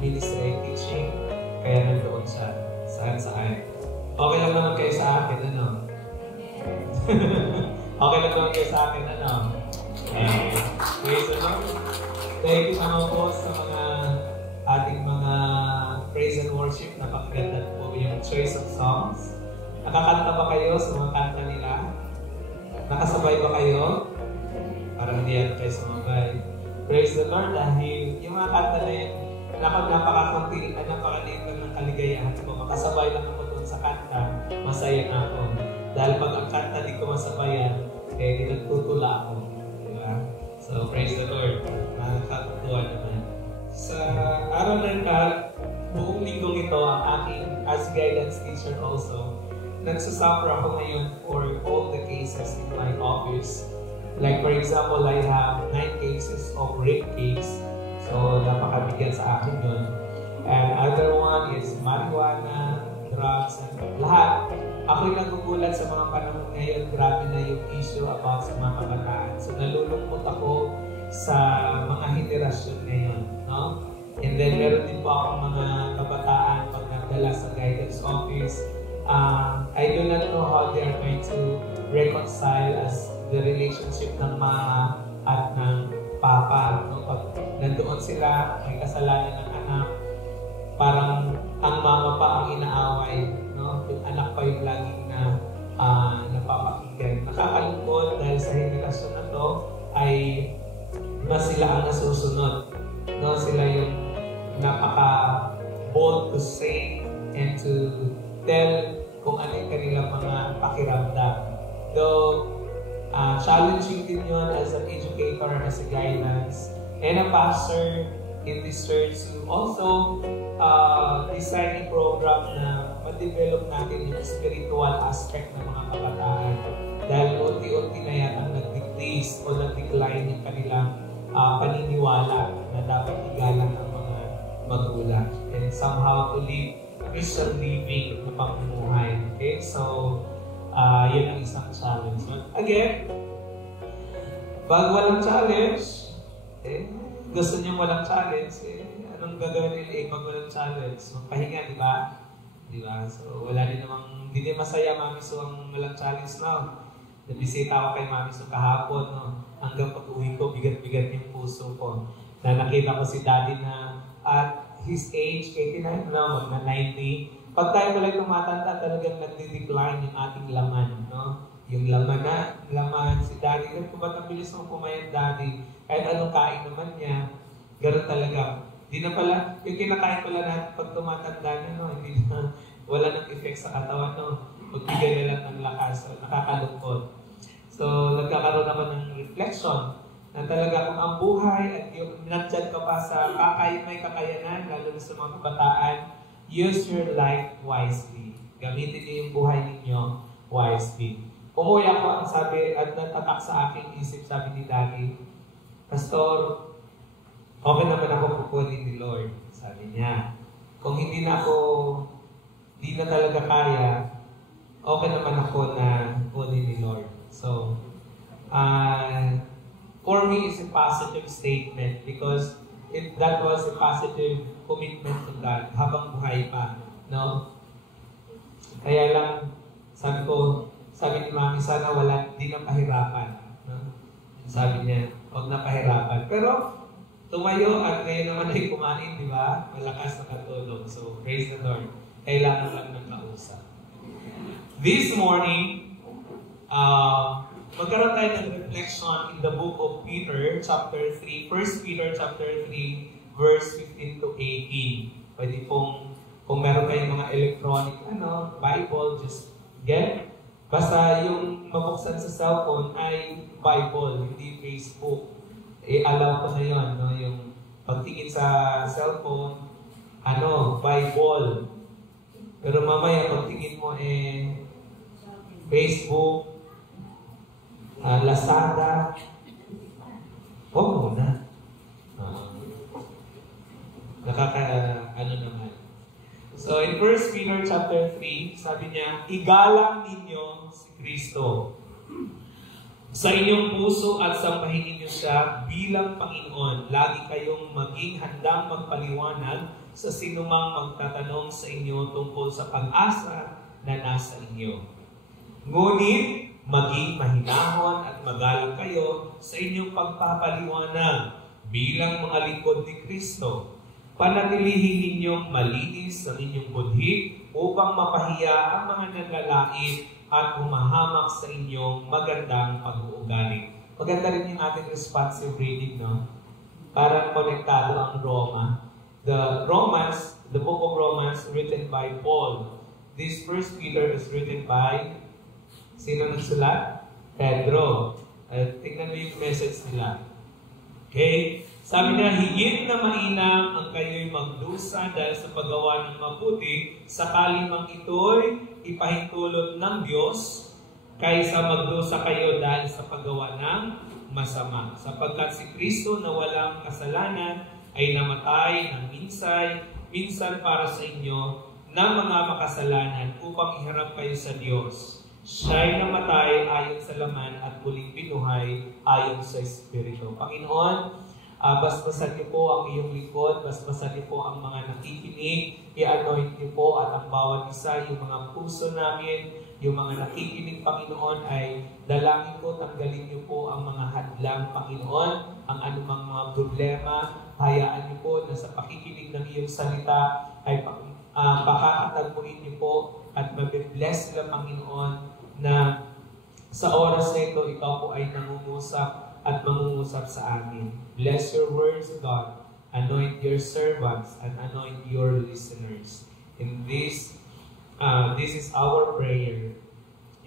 ministry ay teaching, kaya nandoon siya saan. Okay lang naman kayo sa akin, ano? Okay lang naman kayo sa akin, ano? Praise the Lord. Thank you naman po sa mga ating mga praise and worship. Napakaganda po yung choice of songs. Nakakanta ba kayo sa mga kanta nila? Nakasabay ba kayo? Parang hindi yan kayo sumabay. Praise the Lord dahil yung mga kanta na yun, napakaliit lang ng kaligayahan ko. Makasabay lang ako doon sa kanta, masaya na ako. Dahil pag ang kanta di ko masabayan, nagtutula ako. Diba? So, praise the Lord. Nakakatuwa naman. Sa araw ng buong linggong ito, ang aking as guidance teacher also, nagsasuffer ako ngayon for all the cases in my office. Like for example, I have 9 cases of rape case. So, napakabigat sa akin yun. And other one is marijuana, drugs, and lahat. Ako'y nagugulat sa mga panahon ngayon, grabe na yung issue about sa mga kabataan. So, nalulungkot ako sa mga henerasyon ngayon. No? And then, meron din po akong mga kabataan pag nagdala sa guidance office. I do not know how they are going to reconcile as the relationship ng mama at ng papa. No? Pag nandoon sila, may kasalanan ng anak, parang ang mama pa ang inaaway. No? Yung anak pa yung laging napapakinggan. Nakakalungkot dahil sa henerasyon na to ay mas sila ang nasusunod. No? Sila yung napaka-bold to say and to tell kung ano yung kanilang mga pakiramdam. Though, challenging din yun as an educator, as a guidance, and a pastor in this church to also design a program na ma-develop natin yung spiritual aspect ng mga kabataan. Dahil unti-unti na yata nag-decrease o nag-decline yung kanilang paniniwala na dapat igalang ng mga magulang. And somehow to live Christian living na pamumuhay. Okay? So, yun ang isang challenge. But again, pag walang challenge, gusto niyo walang challenge, anong gagawin nila pag walang challenge? Magpahinga, di ba? Di ba? So, wala din namang, hindi din masaya, Mami So, ang walang challenge na. Nabisita ako kay Mami So kahapon, no? Hanggang pag-uwi ko, bigat-bigat yung puso ko. Na nakita ko si Daddy na at his age, 89 na, mag-90. Pag tayo pala tumatanda, talagang nagdi-decline yung ating laman, no? Yung laman, si Daddy, ba't ang bilis mo pumayat, Daddy? Kahit anong kain naman niya, gano'n talaga. Di na pala, yung kinakain pala natin pag tumatanda na, no? Hindi na, wala nang effect sa katawan, no? Magbigay na lang ng lakas, so, nakakalungkot. So, nagkakaroon naman ng reflection na talaga kung ang buhay at yung nandyan ka pa sa may kakayanan, lalo na sa mga kabataan, use your life wisely. Gamitin niyo yung buhay ninyo wisely. Umuwi ako, ang sabi, at natatak sa aking isip, sabi ni Daddy, Pastor, okay naman ako kukunin ni Lord. Sabi niya, kung hindi na talaga kaya, okay naman ako na kunin ni Lord. So, for me, it's a positive statement because that was a positive commitment to God habang buhay pa, no? Kaya lang, sabi ni Mami, sana di na pahirapan, no? Sabi niya, huwag na pahirapan. Pero, tumayo at ngayon naman ay kumain, di ba? Malakas na katulog. So, praise the Lord. Kailangan lang ng kausap. This morning, magkaroon tayo ng reflection in the book of Peter, chapter 3, 1 Peter chapter 3, verse 15 to 18. Pwede kung meron kayong mga electronic Bible, just get. Basta yung mabuksan sa cellphone ay Bible, hindi Facebook. Allow ko na yun, no? Yung pagtingin sa cellphone, Bible. Pero mamaya pagtingin mo Facebook, Lazada, huwag muna. Naman. So, in 1 Peter chapter 3, sabi niya, igalang ninyo si Kristo. Sa inyong puso at sambahin ninyo siya bilang Panginoon. Lagi kayong maging handang magpaliwanag sa sinumang magtatanong sa inyo tungkol sa pag-asa na nasa inyo. Ngunit, maging mahinahon at magalang kayo sa inyong pagpapaliwanag bilang mga lingkod ni Kristo. Panatilihin ninyong malinis ang inyong budhi upang mapahiya ang mga nanlalait at humahamak sa inyong magandang pag-uugali. Maganda rin yung ating responsive reading, no? Parang konektado ang Roma. The book of Romans written by Paul. This First Peter is written by, sino nagsulat? Pedro. Tingnan mo yung message nila. Okay? Sabi niya, higit na mainam ang kayo'y magdusa dahil sa paggawa ng mabuti, sakali mang ito'y ipahintulot ng Diyos, kaysa magdusa kayo dahil sa paggawa ng masama. Sapagkat si Kristo na walang kasalanan ay namatay ng minsan para sa inyo ng mga makasalanan upang iharap kayo sa Diyos. Siya'y namatay ayon sa laman at muling binuhay ayon sa Espiritu. Panginoon, basbasan niyo po ang iyong likod, basbasan niyo po ang mga nakikinig, i-anoint niyo po at ang bawat isa, yung mga puso namin, yung mga nakikinig, Panginoon, ay dalangin po, tanggalin niyo po ang mga hadlang, Panginoon, ang anumang mga problema, hayaan niyo po na sa pakikinig ng iyong salita ay pakakataguin niyo po at mabibless sila, Panginoon, na sa oras na ito, ikaw po ay nangungusap at mangungusap sa amin. Bless your words, God. Anoint your servants and anoint your listeners. In this is our prayer.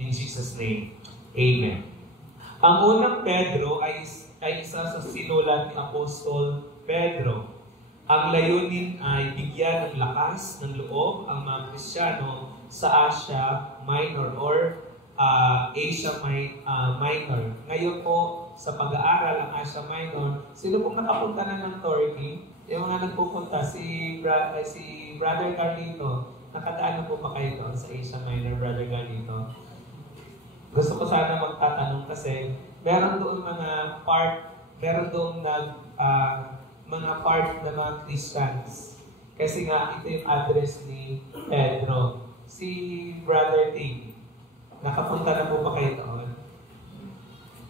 In Jesus' name. Amen. Ang unang Pedro ay isa sa sinulat ni Apostol Pedro. Ang layunin ay bigyan ng lakas ng loob ang mga Kristiyano sa Asia Minor or Asia Minor. Ngayon po, sa pag-aaral ng Asia Minor, sino pong nakapunta na ng Turkey? Yung mga nagpupunta, si Brother Carlito, nakadaan na po ba kayo doon sa Asia Minor, Brother Carlito? Gusto ko sana magtatanong kasi meron doon mga part na mga Christians. Kasi nga, ito yung address ni Pedro. Si Brother Ting, nakapunta na po ba kayo doon?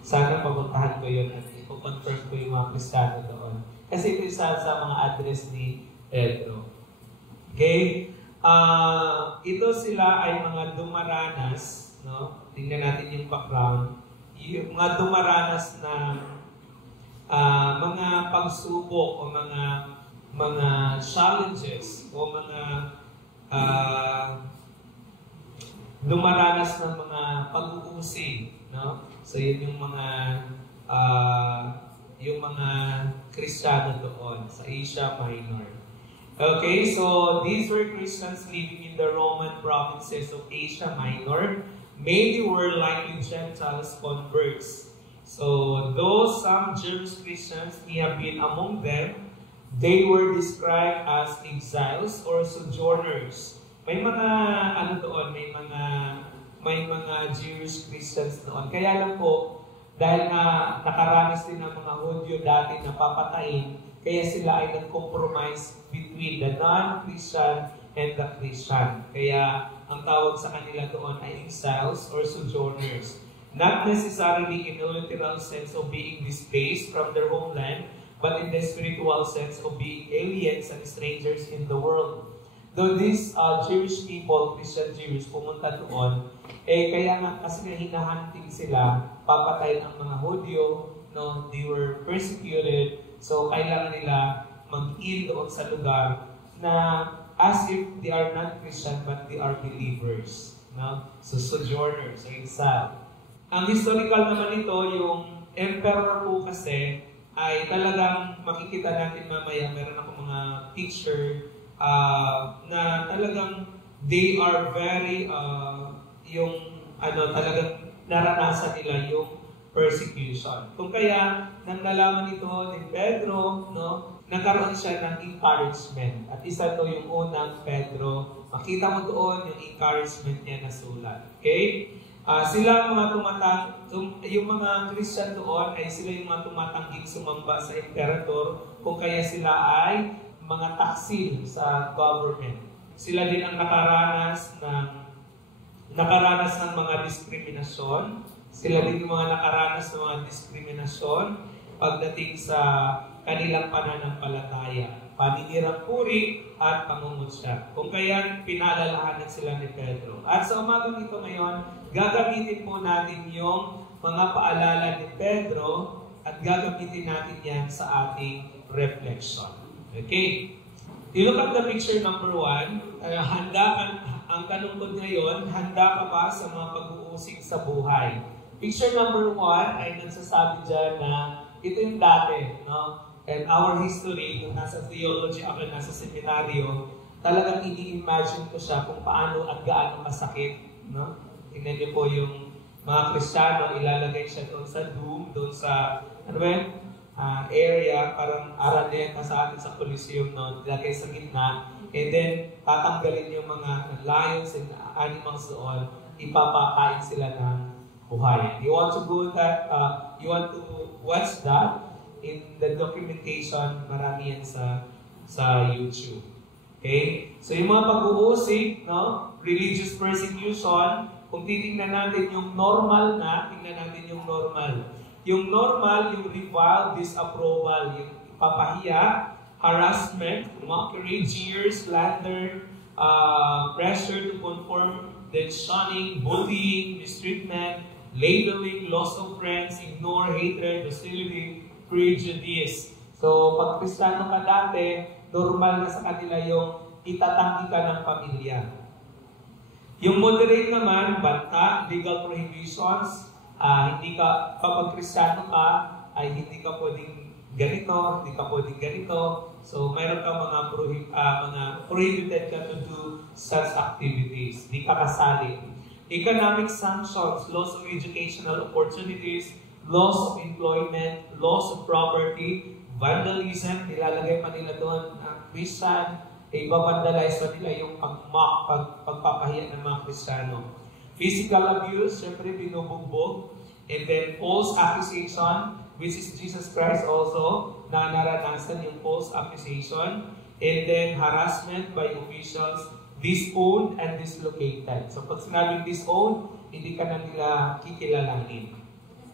Sana papuntahan ko yun at ipo-confirm ko yung mga Kristiyano doon. Kasi ito isa sa mga address ni Pedro. Okay? Ito sila ay mga dumaranas, no? Tingnan natin yung background. Yung mga dumaranas na mga pagsubok o mga challenges o mga dumaranas ng mga pag-uusig, no? So yun yung mga Kristiyano doon sa Asia Minor. Okay, so these were Christians living in the Roman provinces of Asia Minor. Many were likely Gentiles converts. So though some Jewish Christians may have been among them, they were described as exiles or sojourners. May mga may mga Jewish Christians noon. Kaya lang po, dahil na nakaranas din ng mga Hudyo dati na papatayin, kaya sila ay nag-compromise between the non-Christian and the Christian. Kaya ang tawag sa kanila doon ay exiles or sojourners. Not necessarily in a literal sense of being displaced from their homeland, but in the spiritual sense of being aliens and strangers in the world. Though these Jewish people, Christian Jews, pumunta doon, kaya nga kasi nga hinahunting sila, papatayin ang mga Hudyo, no? They were persecuted, so kailangan nila mag-in doon sa lugar na as if they are not Christian but they are believers, no? So sojourners, or exile. Ang historical naman ito, yung emperor po kasi, ay talagang makikita natin mamaya, meron ako mga picture na talagang they are very talagang naranasan nila yung persecution. Kung kaya nang nalaman ito ni Pedro, no, nagkaroon siya ng encouragement. At isa to yung unang Pedro. Makita mo doon yung encouragement niya na sulat. Okay? Sila yung mga Christian doon ay sila yung mga tumatangging sumamba sa imperator kung kaya sila ay mga taksil sa government. Sila din ang nakaranas ng mga diskriminasyon. Sila din yung mga nakaranas ng mga diskriminasyon pagdating sa kanilang pananampalataya, paninirang puri at pangungutya. Kung kaya pinaalalahanan sila ni Pedro. At sa umagang ito ngayon, gagamitin po natin yung mga paalala ni Pedro at gagamitin natin yan sa ating reflection. Okay? You look at the picture number 1. Ang tanong ko ngayon, handa ka ba sa mga pag-uusig sa buhay? Picture number 1 ay nagsasabi dyan na ito yung dati, no? And our history, kung nasa theology ako, nasa seminaryo, talagang ini-imagine ko siya kung paano at gaano masakit, no? Tingnan niyo po yung mga Kristiyano, ilalagay siya doon sa doom, doon sa, area, parang araneta sa atin sa Coliseum, no? Ilagay sa gitna, and then tatanggalin yung mga lions and animals doon, ipapakain sila ng buhay. You want to go that, you want to watch that in the documentation, marami yan sa YouTube. Okay? So yung mga pag-uusig, no? Religious persecution, kung titingnan natin yung normal na, tingnan natin yung normal. Yung normal, yung revile, disapproval, yung papahiya, harassment, mockery, jeer, slander, pressure to conform, then shunning, bullying, mistreatment, labeling, loss of friends, ignore, hatred, hostility, prejudice. So, pag Kristiyano ka dati, normal na sa kanila yung itatanggi ka ng pamilya. Yung moderate naman, banta, legal prohibitions, hindi ka, kapag Kristiyano ka, ay hindi ka pwedeng ganito, hindi ka pwedeng ganito. So, mayroon ka mga prohibited ka to do such activities. Hindi ka kasali. Economic sanctions, loss of educational opportunities, loss of employment, loss of property, vandalism, ilalagay pa nila doon ang Christian, ibabandalize pa nila yung pagpapahiya ng mga Kristiyano. Physical abuse, syempre binubugbog, and then false accusation, which is Jesus Christ also, na naranasan yung false accusation, and then harassment by officials, disowned and dislocated. So pag sinabing disowned, hindi ka na nila kikilalanin.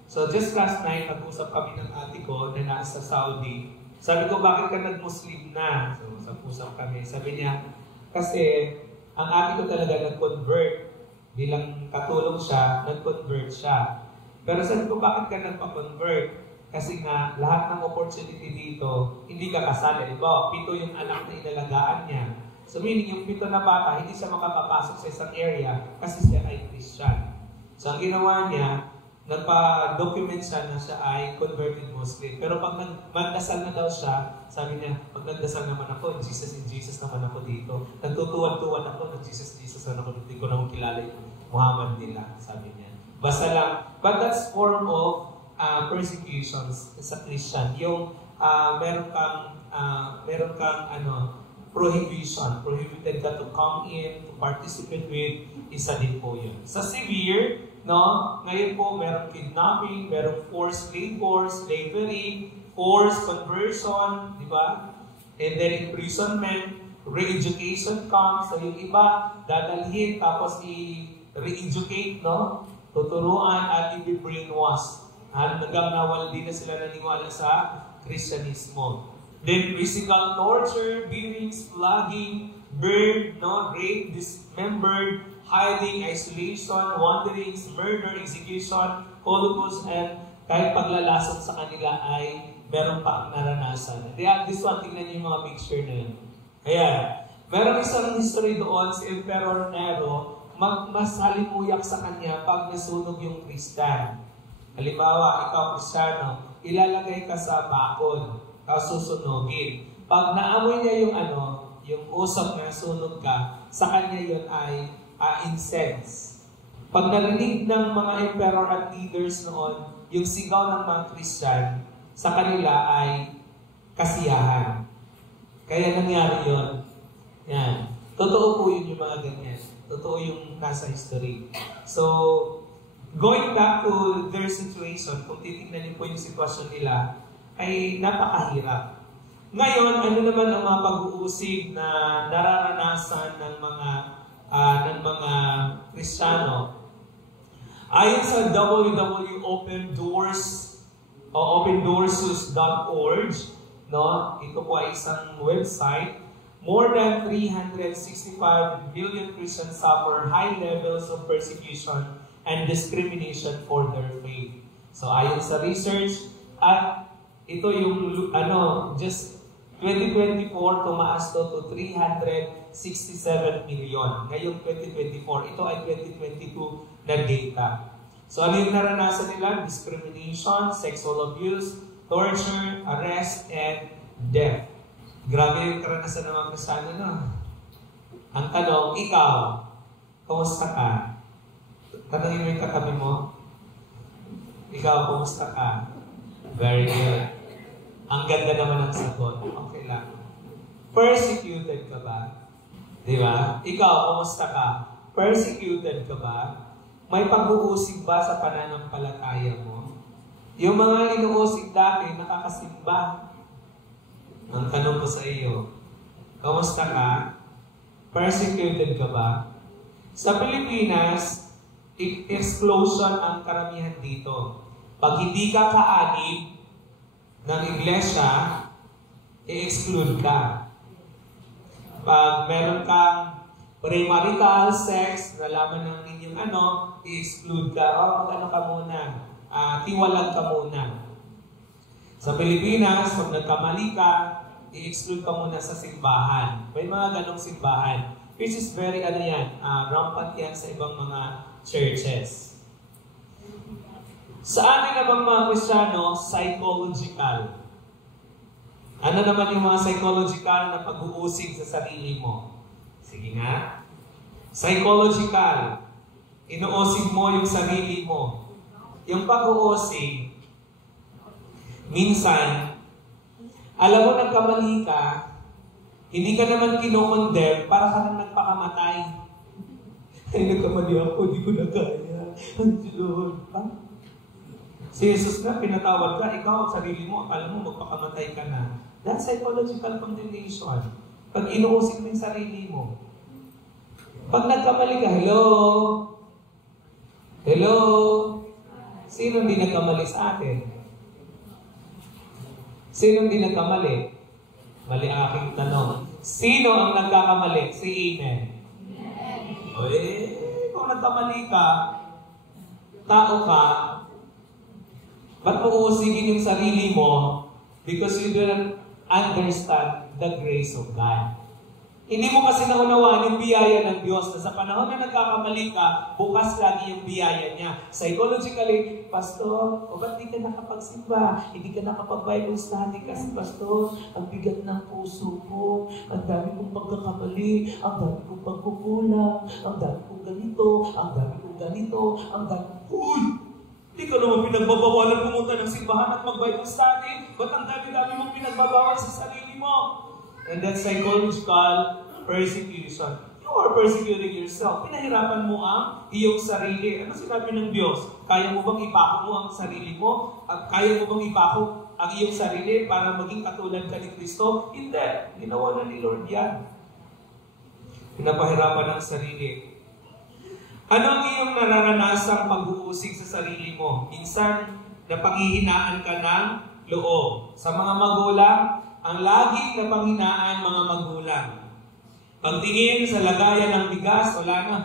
So just last night, nag-usap kami ng ate ko na nasa Saudi. Sabi ko, bakit ka nag-Muslim na? So usap kami. Sabi niya, kasi ang ate ko talaga nag-convert. Bilang katulong siya, nag-convert siya. Pero sabi ko, bakit ka nagpa-convert? Kasi nga, lahat ng opportunity dito, hindi ka kasali. Diba? 7 yung anak na inalagaan niya. So meaning, yung 7 na bata, hindi siya makakapasok sa isang area kasi siya ay Christian. So ang ginawa niya, nagpa-document siya na siya ay converted Muslim. Pero pag magdasal na daw siya, sabi niya, pag nagdasal naman ako, in Jesus naman ako dito. Nagtutuwan-tuwan ako, Jesus naman ako dito. Hindi ko naman kilala yung Muhammad nila, sabi niya. Basta lang, but that's form of persecutions sa Christian. Yung meron kang prohibition, prohibited ka to come in, to participate with, isa din po yun. Sa severe, no, ngayon po meron kidnapping, meron forced labor, slavery, forced conversion, di ba? And then imprisonment, re-education camps, so yung iba, dadalhin, tapos i-re-educate, no? Tuturuan at i-brainwash. Hanggang nawala na sila naniwala sa Kristyanismo. Then physical torture, beatings, flogging, burn, no, rape, dismembered, hiding, isolation, wanderings, murder, execution, holocaust, and kahit paglalason sa kanila ay meron pa ang naranasan. Kaya this one, tingnan niyo yung mga picture na yun. Ayan. Meron isang history doon, si Emperor Nero, mas halimuyak sa kanya pag nasunog yung Kristan. Halimbawa, ikaw Kristiyano, ilalagay ka sa bakod, susunogin. Pag naamoy niya yung usok na sunog ka, sa kanya yun ay incense. Pag narinig ng mga emperor at leaders noon, yung sigaw ng mga Christian, sa kanila ay kasiyahan. Kaya nangyari yun. Yan. Totoo po yun yung mga ganyan. Totoo yung nasa history. So, going back to their situation, kung titignan niyo po yung sitwasyon nila, ay napakahirap. Ngayon, ano naman ang mga pag-uusig na nararanasan ng mga Kristiyano? Ayon sa www.opendoorsus.org, no? Ito po ay isang website. More than 365 million Christians suffer high levels of persecution and discrimination for their faith. So ayon sa research, at ito yung just 2024 tumaas to 367 million. Ngayong 2024, ito ay 2022 na data. So ano yung naranasan nila? Discrimination, sexual abuse, torture, arrest, and death. Grabe yung karanasan ng mga Kristiyano, no? Ang tanong, ikaw, kumusta ka? Tanongin mo yung katabi mo. Ikaw, kumusta ka? Very good. Ang ganda naman ng sagot. Okay lang. Persecuted ka ba? Di ba? Ikaw, kumusta ka? Persecuted ka ba? May pag-uusig ba sa pananampalataya mo? Yung mga inuusig dati, nakakasimba. Ang tanong ko sa iyo, kamusta ka? Persecuted ka ba? Sa Pilipinas, explosion ang karamihan dito. Pag hindi ka kaanib ng iglesia, i-exclude ka. Pag meron kang premarital sex, nalaman ng inyong i-exclude ka. Mag-ano ka muna? Tiwalag ka muna. Sa Pilipinas, pag nagkamali ka, i-exclude ka muna sa simbahan. May mga ganong simbahan. Which is very, rampant yan sa ibang mga churches. Sa atin namang mga Kristiyano, psychological. Ano naman yung mga psychological na pag-uusig sa sarili mo? Sige nga. Psychological. Inuusig mo yung sarili mo. Yung pag-uusig, minsan, alam mo nagkamali ka, hindi ka naman kinokondem para ka nang nagpakamatay. Ay, nagkamali ako, hindi ko na kaya. Ang Lord. Si Jesus na, pinatawad ka, ikaw, sarili mo, akala mo magpakamatay ka na. That's psychological condemnation. Pag inuusig mo yung sarili mo. Pag nagkamali ka, hello? Hello? Sino hindi nagkamali sa atin? Sino hindi nagkamali? Mali ang aking tanong. Sino ang nagkakamali? Si Amen. Kung nagkamali ka, tao ka, ba't mo uusigin yung sarili mo? Because you don't understand the grace of God. Hindi mo kasi naunawaan yung biyaya ng Diyos na sa panahon na nagkakamali ka, bukas lagi yung biyaya niya. Psychologically, Pastor, ba't di ka nakapagsimba? Hindi ka nakapag-Bible study kasi, Pastor, ang bigat ng puso ko, ang dami kong pagkakamali, ang dami kong pagkukulang, ang dami kong ganito, ang dami kong ganito, ang dami kong... Di ka naman pinagbabawalan pumunta ng simbahan at mag-Bible study? Ba't ang dami-dami mong pinagbabawal sa sarili mo? And that's psychological persecution. You are persecuting yourself. Pinahirapan mo ang iyong sarili. Ano sinabi ng Diyos? Kaya mo bang ipako mo ang sarili mo? At kaya mo bang ipako ang iyong sarili para maging katulad ka ni Kristo? Hindi. Ginawa na ni Lord yan. Pinapahirapan ang sarili. Ano ang iyong nararanasang pag-uusig sa sarili mo? Minsan, napanghihinaan ka ng loob. Sa mga magulang, ang laging napanghinaan mga magulang. Pagtingin sa lagayan ng bigas, wala na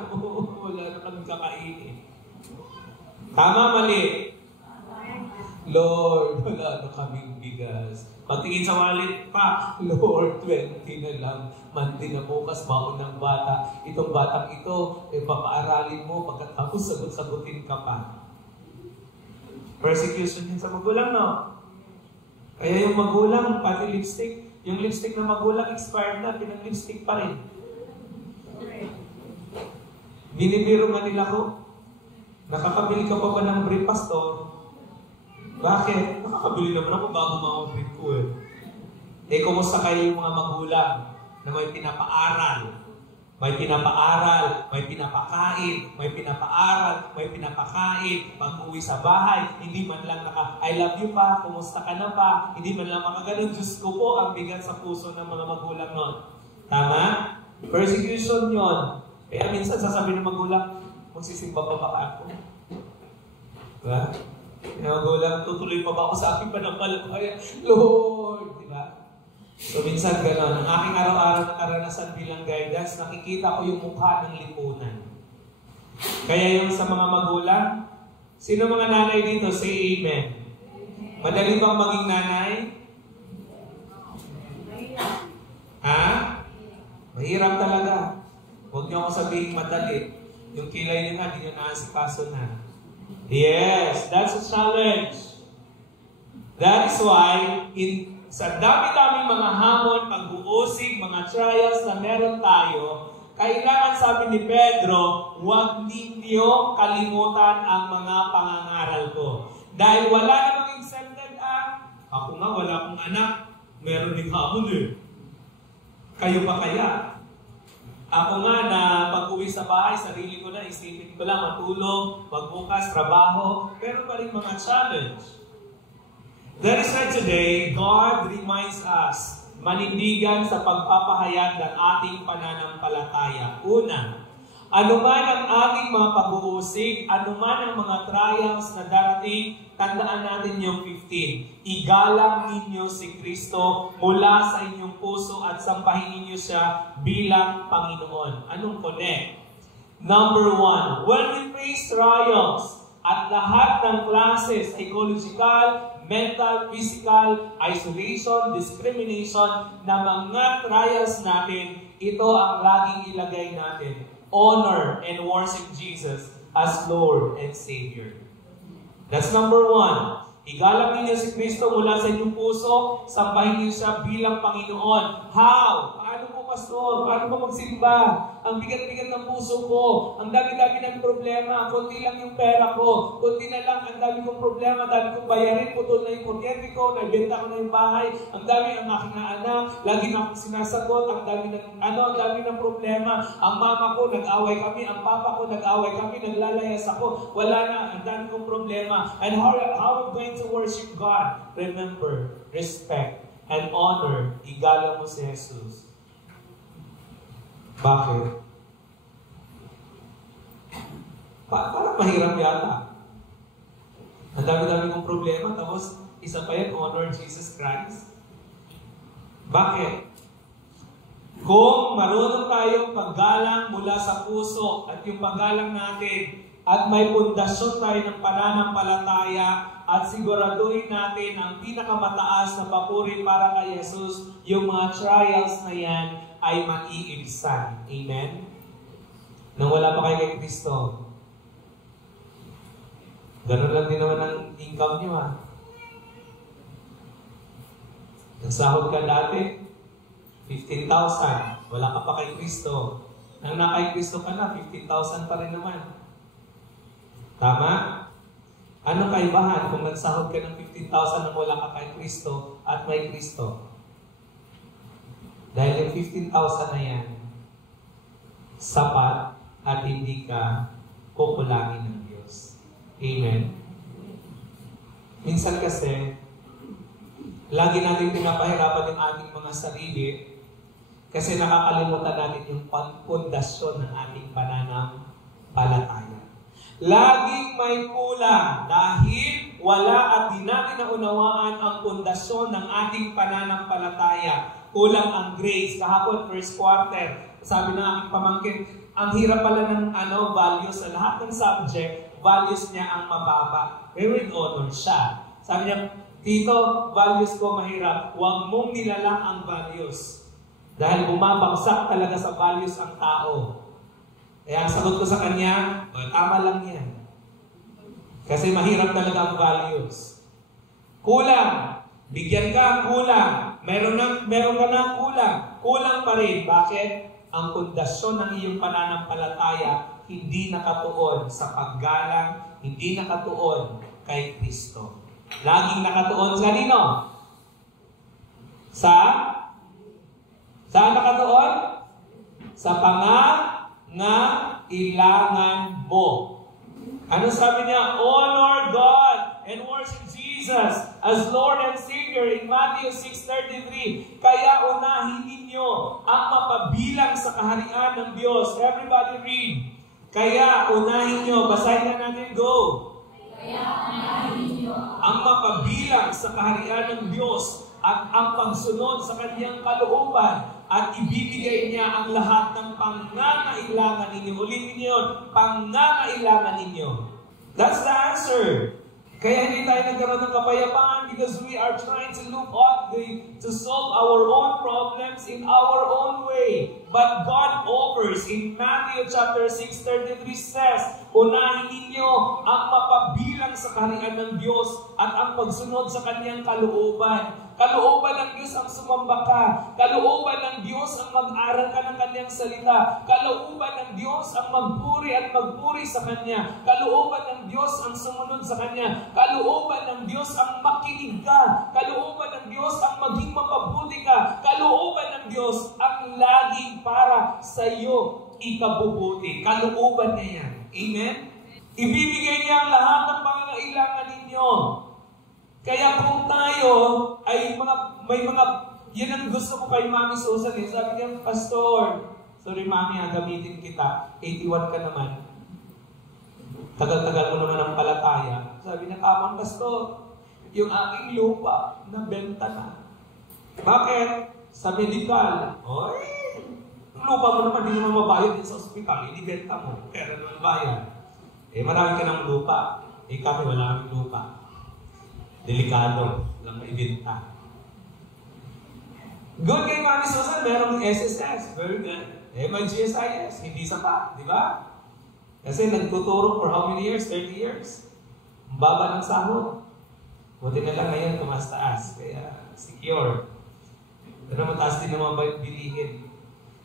kami kakainin. Tama, mali? Lord, wala na kaming bigas. Pagtingin sa wallet pa, Lord, 20 na lang. Mandi na bukas, baon ng bata. Itong batang ito, papaaralin mo, pagkatapos sagot-sagutin ka pa. Persecution yun sa magulang, no? Kaya yung magulang, pati lipstick, yung lipstick na magulang expired na, pinag-lipstick pa rin. Binibiro man nila ko, nakakabili ka pa ba ng brief, Pastor? Bakit? Nakakabili naman ako bago mga brief ko eh. Kumusta kayo yung mga magulang na may pinapaaral May pinapaaral, may pinapakain, may pinapaaral, may pinapakain. Pag-uwi sa bahay, hindi man lang I love you pa, kumusta ka na pa, hindi man lang makaganon. Diyos ko po, ang bigat sa puso ng mga magulang nun. Tama? Persecution yon. Kaya minsan sasabihin ng magulang, magsisimba pa ba ako? Diba? Kaya magulang, tutuloy pa ba ako sa aking panampalataya? Lord! Diba? So minsan gano'n, ang aking araw-araw na karanasan bilang guidance, nakikita ko yung mukha ng lipunan. Kaya yung sa mga magulang, sino mga nanay dito? Say amen. Madali bang maging nanay? Ha? Mahirap talaga. Huwag niyo ako sabihin madali. Yung kilay niyo nga, hindi niyo naasikaso na. Yes, that's a challenge. That is why, sa dami-daming mga hamon, pag-uusig, mga trials na meron tayo, kailangan, sabi ni Pedro, huwag ninyo kalimutan ang mga pangangaral ko. Dahil wala namang exempted ako nga, wala akong anak, meron din hamon eh. Kayo pa kaya? Ako nga na pag-uwi sa bahay, sarili ko na, isipin ko lang, matulog, magbukas, trabaho, pero pa rin mga challenge. That is why today, God reminds us, manindigan sa pagpapahayag ng ating pananampalataya. Una, anuman ang ating mga pag-uusig, anuman ang mga trials na darating, tandaan natin yung 15. Igalang ninyo si Kristo mula sa inyong puso at sampahin ninyo siya bilang Panginoon. Anong connect? Number 1, when we face trials, at lahat ng klase, psychological, mental, physical, isolation, discrimination, na mga trials natin, ito ang laging ilagay natin. Honor and worship Jesus as Lord and Savior. That's number 1. Igalang ninyo si Kristo mula sa inyong puso, sambahin niyo siya bilang Panginoon. How? Paano po, Pastor? Paano po magsimba? Ang bigat-bigat ng puso ko. Ang dami-dami ng problema. Kunti lang yung pera ko. Kunti na lang. Ang dami kong problema. Dami kong bayarin. Putol na yung kuryente ko. Naibenta ko na yung bahay. Ang dami ang aking anak. Lagi na akong sinasagot. Ang dami ng problema. Ang mama ko, nag-away kami. Ang papa ko, nag-away kami. Naglalayas ako. Wala na. Ang dami kong problema. And how am I going to worship God? Remember, respect and honor. Igalang mo si Jesus. Bakit? Parang mahirap yata. Ang dami-dami kong problema, tapos isa pa yan, honor Jesus Christ. Bakit? Kung marunong tayong paggalang mula sa puso at yung paggalang natin at may pundasyon tayo ng pananampalataya at siguraduhin natin ang pinakamataas na papuri para kay Jesus, yung mga trials na yan ay maiibsan. Amen? Nang wala pa kayo kay Kristo. Ganun lang din naman ang income niyo, ha? Nagsahod ka dati, 15,000. Wala ka pa kay Kristo. Nang nakay Kristo ka na, 15,000 pa rin naman. Tama? Anong kaibahan kung nagsahod ka ng 15,000 nang wala ka kay Kristo at may Kristo? Dahil yung 15,000 na yan, sapat at hindi ka kukulangin ng Diyos. Amen? Minsan kasi, lagi natin pinapahirapan yung ating mga sarili kasi nakakalimutan natin yung pundasyon ng ating pananampalataya. Laging may kulang dahil wala at di natin naunawaan ang pundasyon ng ating pananampalataya. Kulang ang grace. Kahapon, first quarter, sabi ng aking pamangkin, ang hirap pala ng values sa lahat ng subject, values niya ang mababa. Very honor siya. Sabi niya, Tito, values ko mahirap. Huwag mong nilalang ang values. Dahil bumabagsak talaga sa values ang tao. Kaya ang sagot ko sa kanya, tama lang yan. Kasi mahirap talaga ang values. Kulang. Bigyan ka, kulang. Meron ka na, kulang. Kulang pa rin. Bakit? Ang pundasyon ng iyong pananampalataya hindi nakatuon sa paggalang, hindi nakatuon kay Kristo. Laging nakatuon sa kanino? Saan nakatuon? sa pangangailangan mo. Ano sabi niya? Honor God and worship Jesus as Lord and Savior in Matthew 6:33. Kaya unahin ninyo ang mapabilang sa kaharian ng Diyos. Everybody read. Kaya unahin nyo. Basahin na natin. Go. Kaya unahin ninyo ang mapabilang sa kaharian ng Diyos at ang pagsunod sa kanyang kalooban at ibibigay niya ang lahat ng pangangailangan ninyo. Ulitin niyo yun, pangangailangan ninyo. That's the answer. Kaya hindi tayo nagkaroon ng kapayapaan because we are trying to look at to solve our own problems in our own way. But God offers in Matthew chapter 6:33 says, unahin ninyo ang mapabilang sa kaharian ng Diyos at ang pagsunod sa kanyang kalooban. Kalooban ng Diyos ang sumamba ka. Kalooban ng Diyos ang mag-aral ka ng kanyang salita. Kalooban ng Diyos ang magpuri at magpuri sa Kanya. Kalooban ng Diyos ang sumunod sa Kanya. Kalooban ng Diyos ang makinig ka. Kalooban ng Diyos ang maging mapabuti ka. Kalooban ng Diyos ang laging para sa iyo ikabubuti. Kalooban niya yan. Amen? Ibibigay niya ang lahat ng pangangailangan ninyo. Kaya kung tayo ay yan ang gusto ko kay Mami Susan eh. Sabi niya, Pastor, sorry Mami, gamitin kita. 81 ka naman. Tagal-tagal mo naman ang palataya. Sabi niya, kamang Pastor, yung aking lupa, nabenta na. Bakit? Sa medical. Oy, lupa mo naman, hindi naman mabayad din sa ospital. Inibenta mo. Kaya naman bayad. Marami ka ng lupa. Kami wala kang lupa. Delikado lang maibenta. Good kay Mami Susan, merong SSS. Very good. May GSIS, hindi sapat, di ba? Kasi nagtuturo for how many years? 30 years. Ang baba ng sahod. Buti na lang ngayon tumas taas. Kaya secure. Pero mataas din naman bilihin.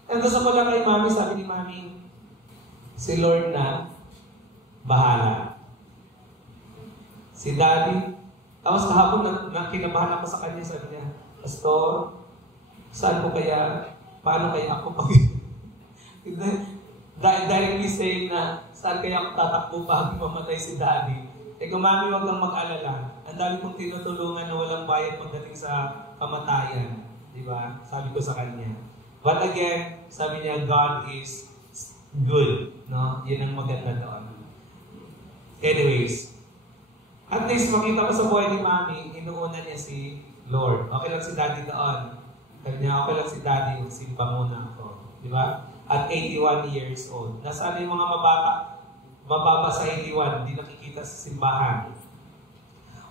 Ang gusto ko lang kay Mami, sabi ni Mami, si Lord na bahala. Si Daddy, tapos kahapon kinabahan ako sa kanya, sabi niya, Pastor, saan ko kaya, paano kaya ako pag directly saying na, saan kaya ako tatakbo bago mamatay si Daddy? Kung Mami, huwag kang mag-alala. Ang dami kong tinutulungan na walang bayad pagdating sa kamatayan. Di ba? Sabi ko sa kanya. But again, sabi niya, God is good. No? Yun ang maganda doon. Anyways, at least makita ko sa buhay ni Mami, inuuna niya si Lord. Okay lang si Daddy doon. Sabi niya, okay lang si Daddy, magsimba muna ako. Di ba? At 81 years old. Nasaan yung mga mababa sa 81, hindi nakikita sa simbahan.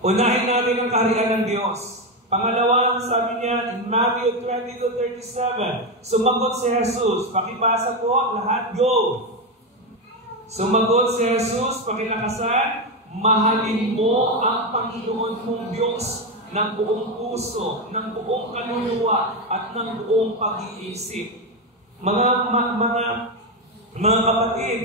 Unahin natin ang kaharian ng Diyos. Pangalawa, sabi niya, in Matthew 20-37, sumagot si Jesus. Pakibasa po, lahat go. Sumagot si Jesus, pakilakasan, mahalin mo ang Panginoon mong Diyos ng buong puso, ng buong kaluluwa, at ng buong pag-iisip. Mga kapatid,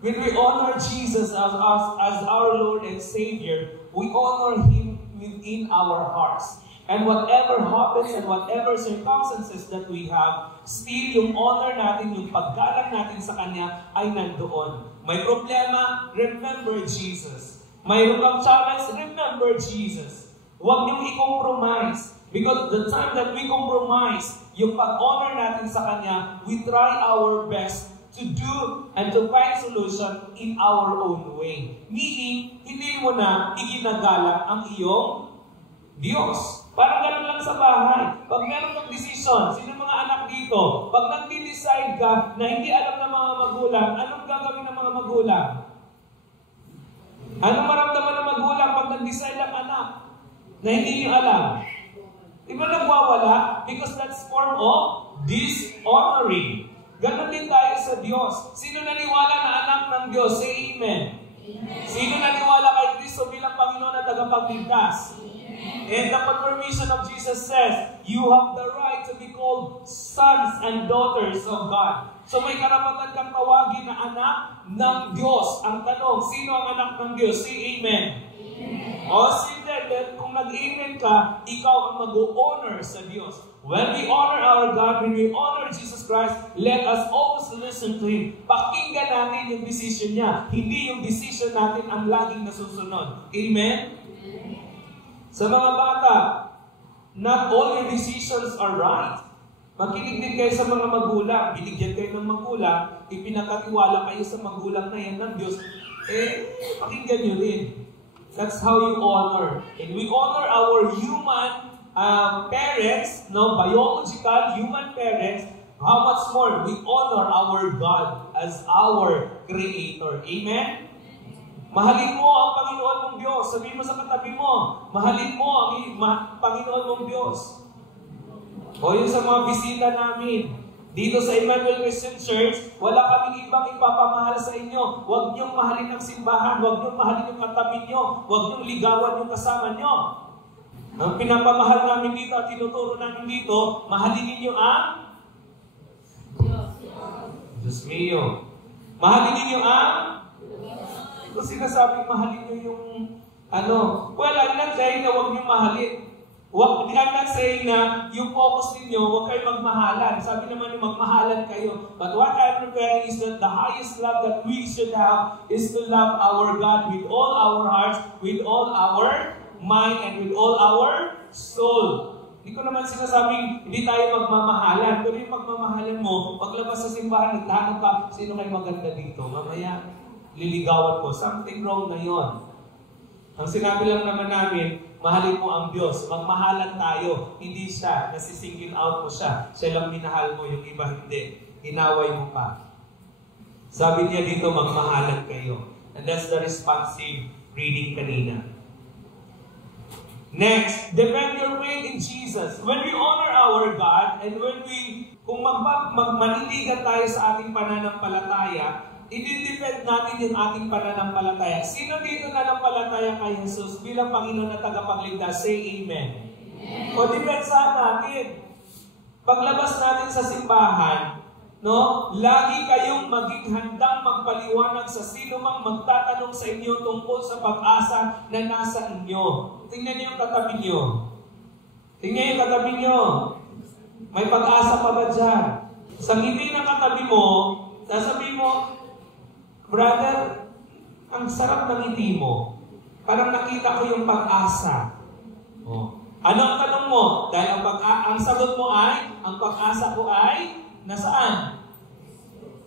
when we honor Jesus as our Lord and Savior, we honor Him within our hearts. And whatever happens and whatever circumstances that we have, still yung honor natin, yung paggalang natin sa Kanya ay nandoon. May problema, remember Jesus. Mayroon kang challenge, remember Jesus. Huwag niyong i-compromise. Because the time that we compromise, yung pag-honor natin sa Kanya, we try our best to do and to find solution in our own way. Meaning, hindi mo na iginagalang ang iyong Diyos. Parang ganun lang sa bahay. Pag meron kang decision, sino mga anak dito, pag nag-decide ka na hindi alam ng mga magulang, anong gagawin ng mga magulang? Anong maramdaman ng magulang pag nag-decide ang anak na hindi niyo alam? Di ba nagwawala? Because that's form of dishonoring. Ganon din tayo sa Diyos. Sino naniwala na anak ng Diyos? Say amen. Amen. Sino naniwala kay Kristo bilang Panginoon at tagapagligtas? And the confirmation of Jesus says, you have the right to be called sons and daughters of God. So may karapatan kang tawagin na anak ng Diyos. Ang tanong, sino ang anak ng Diyos? Say amen. Amen. O sige, kung nag-amen ka, ikaw ang mag-honor sa Diyos. When we honor our God, when we honor Jesus Christ, let us always listen to Him. Pakinggan natin yung decision niya. Hindi yung decision natin ang laging nasusunod. Amen? Sa mga bata, not all your decisions are right. Makinig din kayo sa mga magulang. Binigyan kayo ng magulang, ipinakatiwala kayo sa magulang na yan ng Diyos. Pakinggan nyo rin. That's how you honor. And we honor our human parents, biological human parents. How much more we honor our God as our Creator. Amen? Mahalin mo ang Panginoon mong Diyos. Sabihin mo sa katabi mo, mahalin mo ang Panginoon mong Diyos. O yun sa mga bisita namin. Dito sa Emmanuel Christian Church, wala kaming ibang ipapamahal sa inyo. Huwag niyong mahalin ang simbahan. Huwag niyong mahalin yung katabi niyo. Huwag niyong ligawan yung kasama niyo. Ang pinapamahal namin dito at tinuturo namin dito, mahalin ninyo ang Diyos mio. Mahalin ninyo ang ito sinasabing mahalin nyo yung well, I'm not saying na huwag nyo mahalin. I'm not saying na yung focus ninyo, huwag kayo magmahalan. Sabi naman yung magmahalan kayo. But what I'm preparing is that the highest love that we should have is to love our God with all our hearts, with all our mind, and with all our soul. Hindi ko naman sinasabing hindi tayo magmamahalan. Pero yung magmamahalan mo, paglabas sa simbahan, nagtahanap ka, sino kayo maganda dito? Mamaya, liligawan ko. Something wrong na yun. Ang sinabi lang naman namin, mahalin mo ang Diyos. Magmahalan tayo. Hindi siya. Nasisingle out mo siya. Siya lang minahal mo, yung iba hindi. Inaway mo pa. Sabi niya dito, magmahalan kayo. And that's the responsive reading kanina. Next, depend your faith in Jesus. When we honor our God, and kung magmanindigan tayo sa ating pananampalataya, i-depend natin yung ating pananampalataya. Sino dito nanampalataya kay Jesus bilang Panginoon na tagapagligtas? Say Amen. Amen. O depensahan natin. Paglabas natin sa simbahan, lagi kayong maging handang magpaliwanag sa sino mang magtatanong sa inyo tungkol sa pag-asa na nasa inyo. Tingnan niyo yung katabi niyo. Tingnan yung katabi niyo. May pag-asa pa ba dyan? Sa ngiti ng katabi mo, sasabihin mo, brother, ang sarap ng ngiti mo. Parang nakita ko yung pag-asa. Ano ang tanong mo? Dahil ang sagot mo ay, ang pag-asa ko ay, nasaan?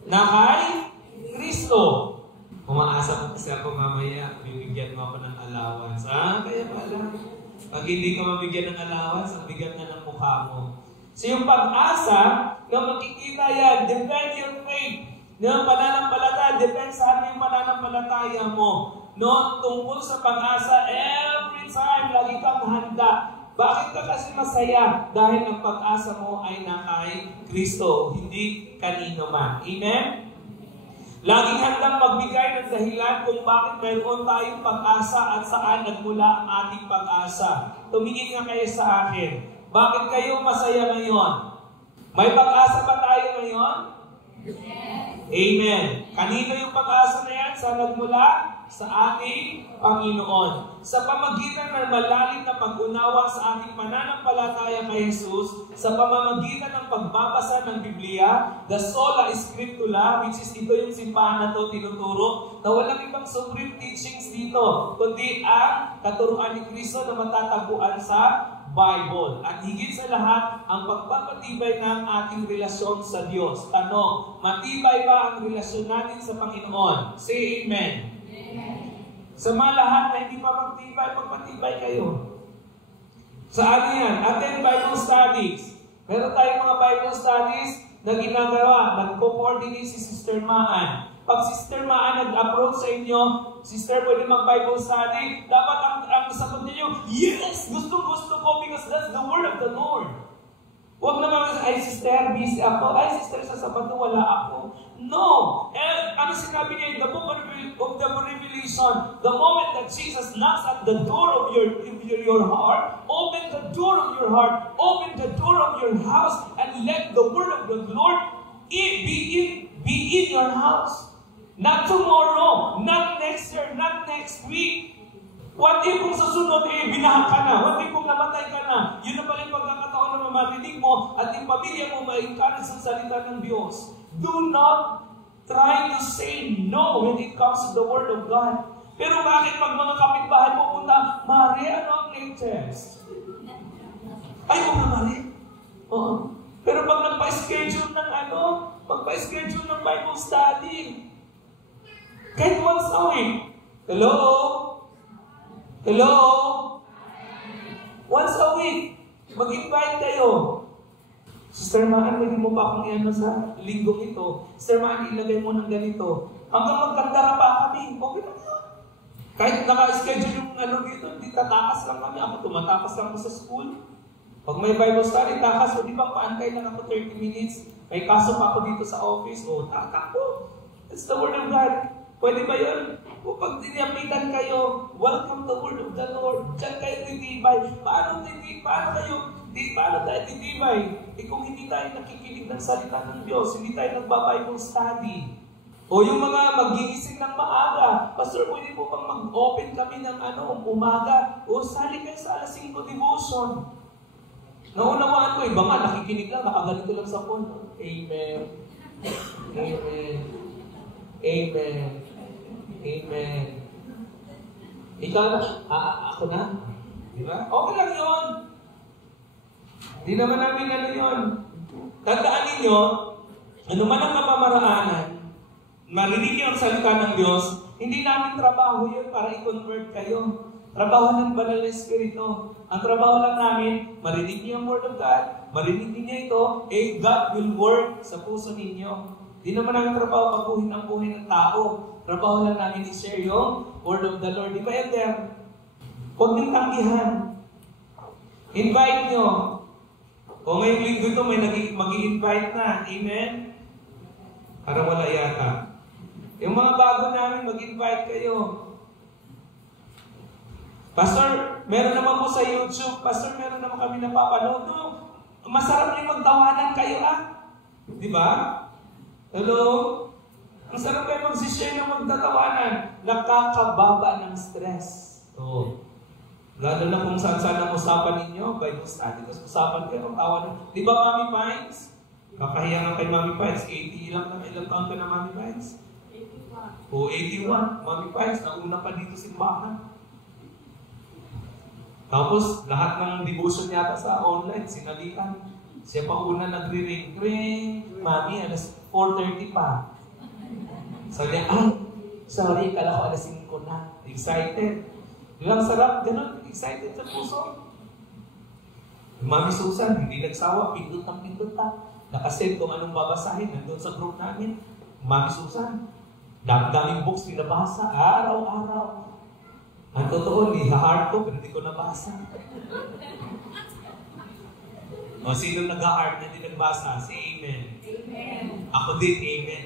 Na kay Kristo. Umaasa ko kasi ako mamaya, bibigyan mo ako ng allowance. Kaya pala. Pag hindi ka mabigyan ng allowance, ang bigat na ng mukha mo. So yung pag-asa, na makikita yan, depend your faith. Yung pananampalataya, depends sa ano yung pananampalataya mo. Tungkol sa pag-asa, every time, lagi kang handa. Bakit ka kasi masaya? Dahil ang pag-asa mo ay na kay Kristo, hindi kanino man. Amen? Laging handang magbigay ng dahilan kung bakit mayroon tayong pag-asa at saan nagmula ang ating pag-asa. Tumingin nga kayo sa akin. Bakit kayo masaya ngayon? May pag-asa ba tayo ngayon? Yes. Amen. Kanino yung pag-asa na yan? Saan nagmula? Sa ating Panginoon. Sa pamagitan ng malalim na pag-unawa sa ating pananampalataya kay Jesus, sa pamamagitan ng pagbabasa ng Biblia, the sola scriptura, which is ito yung simbahan na ito tinuturo, na walang ibang supreme teachings dito, kundi ang katuruan ni Kristo na matatagpuan sa Bible. At higit sa lahat, ang pagpapatibay ng ating relasyon sa Diyos. Tanong, matibay ba ang relasyon natin sa Panginoon? Say Amen. Sa mga lahat na hindi pa magtibay, magpatibay kayo. Sa ano yan? Attend Bible studies. Meron tayong mga Bible studies na ginagawa. Nagko-coordinate si Sister Maan. Pag si Sister Maan nag-approach sa inyo, Sister, pwede mag-Bible study, dapat ang sagot ninyo, yes! Gusto ko because that's the word of the Lord. Huwag naman, ay sister, busy ako. Ay sister, sa Sabado wala ako. No! Ano sinabi niya in the book of the Revelation, the moment that Jesus knocks at the door of your heart, open the door of your heart, open the door of your house, and let the word of the Lord be in your house. Not tomorrow, not next year, not next week. What if kung sa sunod, binaha ka na? What if kung namatay ka na? Yun na pala yung pagkakataon na marinig mo at yung pamilya mo ma-encourage sa salita ng Diyos. Do not try to say no when it comes to the Word of God. Pero bakit pag mga kapitbahay mo punta, Mari, ano ang latest? Ay, mga Mari. Oo. Pero pag nagpa-schedule ng magpa-schedule ng Bible study, kahit once a week. Hello? Hello? Once a week, mag-invite kayo. Sister Maan, pwede mo pa akong iano sa linggong ito. Sister Maan, ilagay mo ng ganito. Hanggang magkandara pa kami. Okay na yun. Kahit naka-schedule yung dito, hindi tatakas lang kami. Ako tumatakas lang ako sa school. Pag may Bible study, takas. O di ba, paantay lang ako 30 minutes. May kaso pa ako dito sa office. O, tatakbo. It's the Word of God. Pwede ba yun? O pag diniapitan kayo, welcome the Word of the Lord. Diyan kayo titibay. Paano tayo titibay? Kung hindi tayo nakikinig ng salita ng Diyos, hindi tayo nagba-Bible study. O yung mga magigising ng maaga, Pastor, pwede po bang mag-open kami ng umaga? O sali kayo sa alas 5 devotion. Naunawaan ko, iba nga, nakikinig lang, nakaganito lang sa phone. Amen. Amen. Amen. Amen. Ikaw na, ako na. Di ba? Okay lang yun. Di naman namin yun. Tandaan ninyo, ano man ang kapamaraanan, marinig niyo ang salita ng Diyos, hindi namin trabaho yun para i-convert kayo. Trabaho ng Banal na Espiritu. Ang trabaho lang namin, marinig niyo ang Word of God, marinig niyo ito, God will work sa puso ninyo. Di naman namin trabaho pagbuhin ang buhay ng tao. Trabaho lang namin i-share yung Word of the Lord. Di ba, Elder? Huwag niyong tanggihan. Invite nyo. O ngayong linggo ito, may mag-i-invite na. Amen? Parang wala yata. Yung mga bago namin, mag-invite kayo. Pastor, meron naman po sa YouTube. Pastor, meron naman kami napapanood. No, masarap yung magtawanan kayo, Di ba? Hello? Ang sarap kayo mag-share ng magtatawanan. Nakakababa ng stress. Lalo na kung saan-saan ang usapan ninyo, Bible study, tapos usapan kayo ng tawanan. Di ba, Mami Pines? Kakahiya nga kay Mami Pines. 80 ilang taon ka na, Mami Pines? 81. 81. Mami Pines, nauna pa dito simbahan. Tapos, lahat ng devotion yata sa online, sinalitan. Siya pa una nagre-ring. Mami, alas 4:30 pa. Sabi niya, sorry, kala ko alas 5 na. Excited. Lang sarap, ganun, excited sa puso. Mami Susan, hindi nagsawa, pindot ng pindot pa. Nakasend kung anong babasahin, nandun sa group namin. Mami Susan, daming books pinabasa, araw-araw. Ang totoo, hard ko, pero hindi ko nabasa. O, sino nag-heart na hindi nagbasa? Say amen. Amen. Ako din, amen.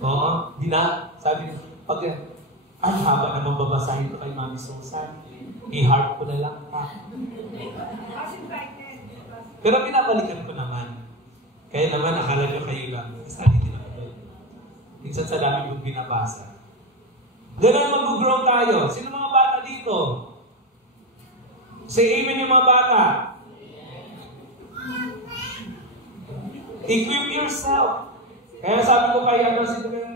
Oo, sabi niya, ay, haba naman babasahin ko kay Mami Susan. I-heart ko na lang pa. Pero pinabalikan ko naman. Kaya naman, akala nyo kayo lang. Kasi din ako doon. Minsan sa dami kong binabasa. Ganun mag-grow tayo. Sino mga bata dito? Say amen yung mga bata. Equip yourself. Kaya sabi ko kay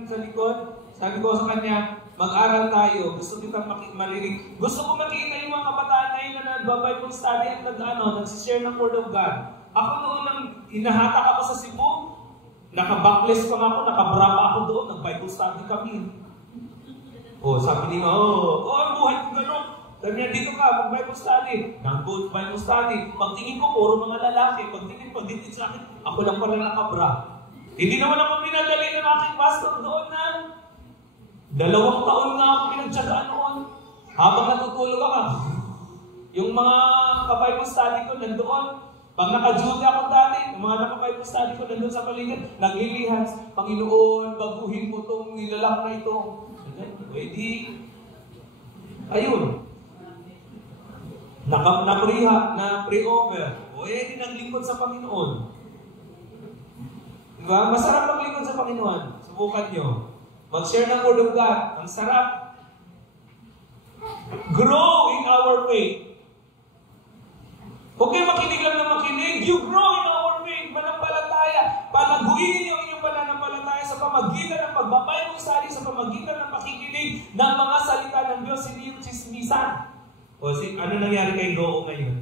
sa likod, sabi ko sa kanya, mag-aral tayo. Gusto kitang marinig. Gusto ko makita yung mga kabataan ngayon na nag-Bible study at nagsishare ng Word of God. Ako noon nang hinahatak ako sa Cebu, naka-backless pa ako, naka-bra pa ako doon, nag-Bible study kami. Sabi niya, ang buhay ko gano'n. Sabi niya, dito ka, mag-Bible study. Nang-good Bible study. Pagtingin ko, puro mga lalaki. Pagtingin sa akin, ako lang pala nakabra. Hindi naman ako pinadali ng aking pastor doon na 2 taon nga ako pinagtsagaan noon. Habang natutulog ako, yung mga ka-Bible study ko nandoon. Pag naka-duty ako dati, yung mga naka-Bible study ko nandoon sa paligid, naglilihans, Panginoon, baguhin mo itong nilalak na ito. Pwede. Ayun. Na-pre-over. Di naglingkod sa Panginoon. Diba? Masarap maglingkod sa Panginoon. Subukan nyo. Mag-share ng Word of God. Ang sarap. Grow in our faith. Huwag kayo makinig lang na makinig. You grow in our faith, manampalataya. Palaguin niyo ang inyong pananampalataya sa pamagitan ng pagbabaybong sali, sa pamagitan ng pakikinig ng mga salita ng Diyos, hindi yung chismisan. O ano nangyari kay Goo ngayon?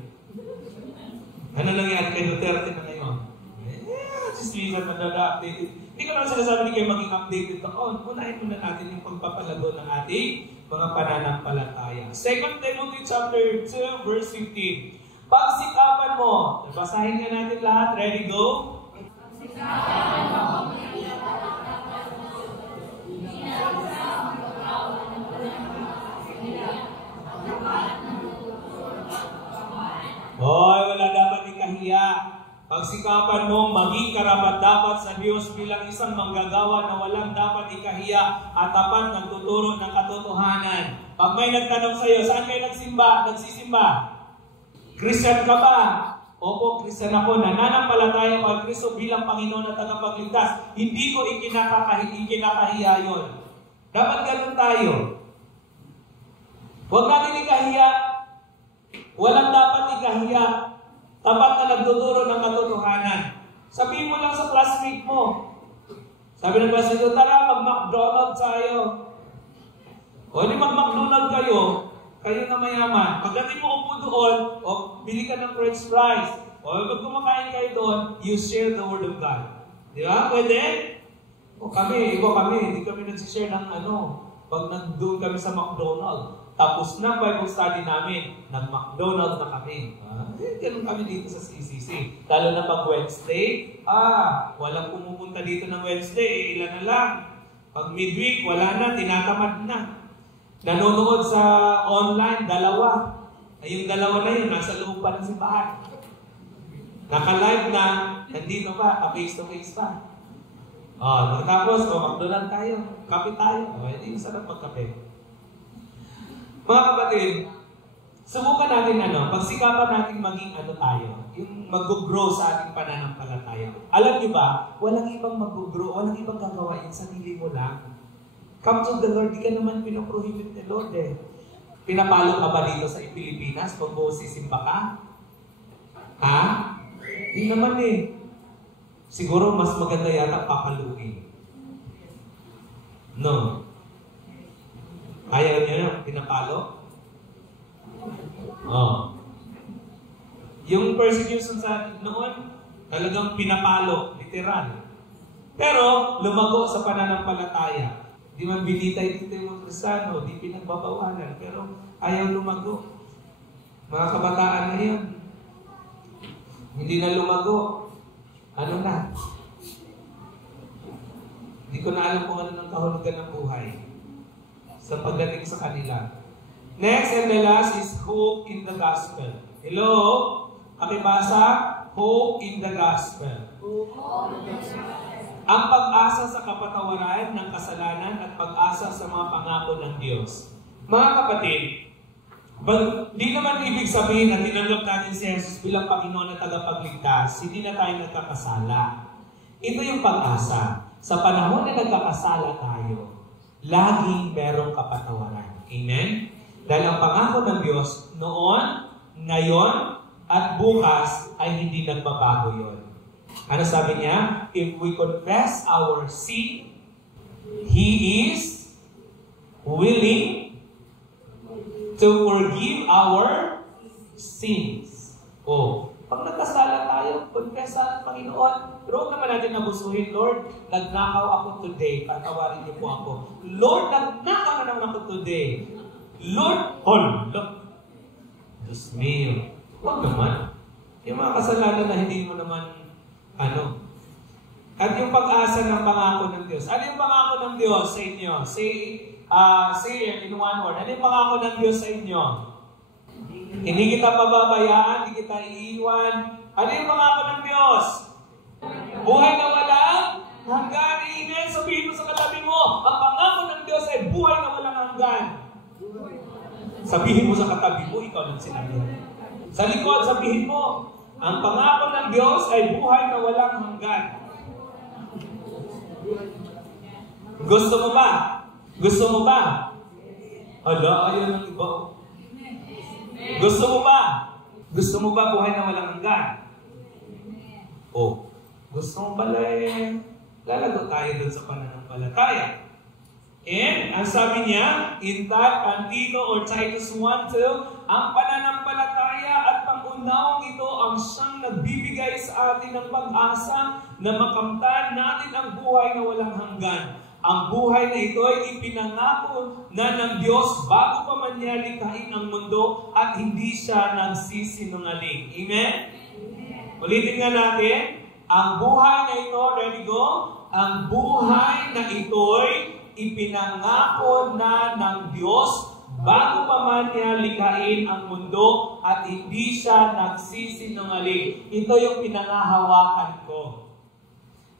Ano nangyari kay Duterte na ngayon? Chismisan na updated. Hindi ko naman sinasabi hindi kayo maging updated doon. Unahin muna natin yung pagpapalago ng ating mga pananampalataya. 2 Timothy chapter 2, verse 15. Pagsikapan mo. Basahin nga natin lahat. Ready, go? Pagsikapan mo. Hoy, wala dapat ikahiya. Pagsikapan mo, maging karapat-dapat sa Diyos bilang isang manggagawa na walang dapat ikahiya at tapat nagtuturo ng katotohanan. Pag may nagtanong sa iyo, saan kayo nagsisimba? Christian ka ba? Opo, Christian ako. Nananampalataya ko kay Kristo bilang Panginoon at tagapagligtas. Hindi ko ikinakahiya yun. Dapat ganun tayo. Huwag natin ikahiya. Walang dapat ikahiya. Tapat na nagtuturo ng katotohanan. Sabihin mo lang sa classmate mo. Sabi ng classmate mo, tara, mag-McDonald's tayo. O di mag-McDonald's kayo na mayaman. Pagdating mo upo doon, o bili ka ng french fries. O pag kumakain kayo doon, you share the word of God. Di ba? Pwede? O iba kami, hindi kami nagsishare ng pag nandun kami sa McDonald's. Tapos na Bible study namin, nag-McDonald's na kami. Ganun kami dito sa CCC. Lalo na pag Wednesday, walang pumupunta dito ng Wednesday, ilan na lang. Pag midweek, wala na, tinatamad na. Nanonood sa online, 2. Yung 2 na yun, nasa loob pa ng simbahan. Naka-live na, nandito pa, face-to-face pa. Tapos, McDonald's tayo, kape tayo. Hindi masarap magkape. Mga kapatid, subukan natin pagsikapan natin maging tayo, yung mag-grow sa ating pananampalataya. Alam niyo ba, walang ibang mag-grow, walang ibang gagawain, sarili mo lang. Come to the Lord, di ka naman pinoprohibit ni Lord eh. Pinapalo ka ba dito sa Pilipinas pag sisimba ka? Ha? Di naman eh. Siguro mas maganda yata papaluin. No. Ayaw niyo na, pinapalo? Yung persecution sa noon, talagang pinapalo, literal. Pero, lumago sa pananampalataya. Di man binitay dito yung mga Kristiyano, di pinagbabawalan, pero ayaw lumago. Mga kabataan ngayon, hindi na lumago. Ano na? Hindi ko na alam kung ano ng kahulugan ng buhay sa pagdating sa kanila. Next and the last is hope in the gospel. Hello? Pakibasa, hope in the gospel. Ang pag-asa sa kapatawaran ng kasalanan at pag-asa sa mga pangako ng Diyos. Mga kapatid, di naman ibig sabihin na tinanggap natin si Jesus bilang Panginoon at tagapagligtas, hindi na tayo nagkakasala. Ito yung pag-asa. Sa panahon na nagkakasala tayo, laging merong kapatawaran. Amen? Dahil ang pangako ng Diyos noon, ngayon, at bukas ay hindi nagbabago yun. Ano sabi niya? If we confess our sin, He is willing to forgive our sins. Pag nagkasala tayo, confess sa Panginoon. Pero huwag naman natin nabusuhin, Lord, nagnakaw ako today. Patawarin niyo po ako. Lord, nagnakaw na naman ako today. Lord, Diyos mio. Huwag naman. Yung mga kasalanan na hindi mo naman, At yung pag-asa ng pangako ng Diyos. Ano yung pangako ng Diyos sa inyo? Say it in one word. Ano yung pangako ng Diyos sa inyo? Hindi kita pababayaan, hindi kita iiwan. Ano yung pangako ng Diyos? Buhay na walang hanggan. Amen. Sabihin mo sa katabi mo, ang pangako ng Diyos ay buhay na walang hanggan. Sabihin mo sa katabi mo, ikaw nang sinabi. Sa likod, sabihin mo, ang pangako ng Diyos ay buhay na walang hanggan. Gusto mo ba? Gusto mo ba? Ayaw ng iba. Gusto mo ba? Gusto mo ba buhay na walang hanggan? O, gusto mo pala lalago tayo dun sa pananampalataya. And, ang sabi niya, in that, Tito or Titus 1:2, ang pananampalataya at pangunawang ito ang siyang nagbibigay sa atin ng pag-asa na makamtan natin ang buhay na walang hanggan. Ang buhay na ito ay ipinangako na ng Diyos bago pa man niya likhain ang mundo at hindi siya nagsisinungaling. Amen? Ulitin nga natin, ang buhay na ito, ready go? Ang buhay na ito'y ipinangako na ng Diyos bago pa man niya likhain ang mundo at hindi siya nagsisinungaling. Ito yung pinangahawakan ko.